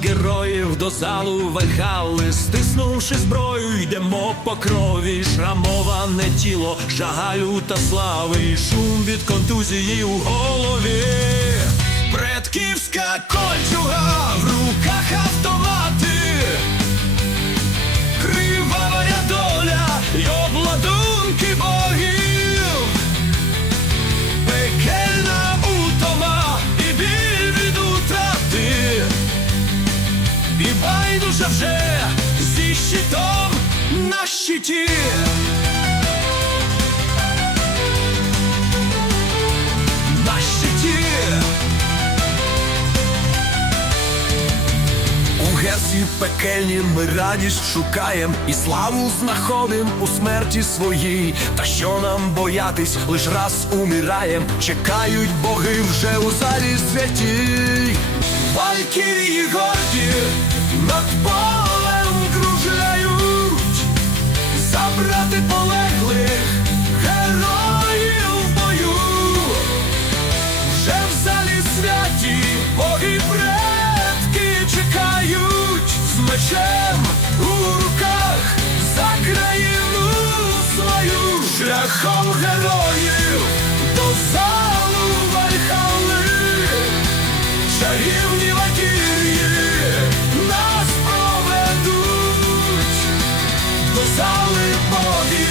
героїв до залу Вальхали, стиснувши зброю, йдемо по крові, шрамоване тіло, жагалю та слави, шум від контузії у голові. І байдуже вже зі щитом на щиті. На. У гесі пекельні ми радість шукаєм і славу знаходим у смерті своїй. Та що нам боятись, лиш раз умираєм, чекають боги вже у залі святій. Валькірії горді над полем кружляють, забрати полеглих героїв в бою. Вже в залі святі боги предки чекають. З мечем у руках за країну свою. Шляхом героїв до залу Вальхали, чарівні e morre.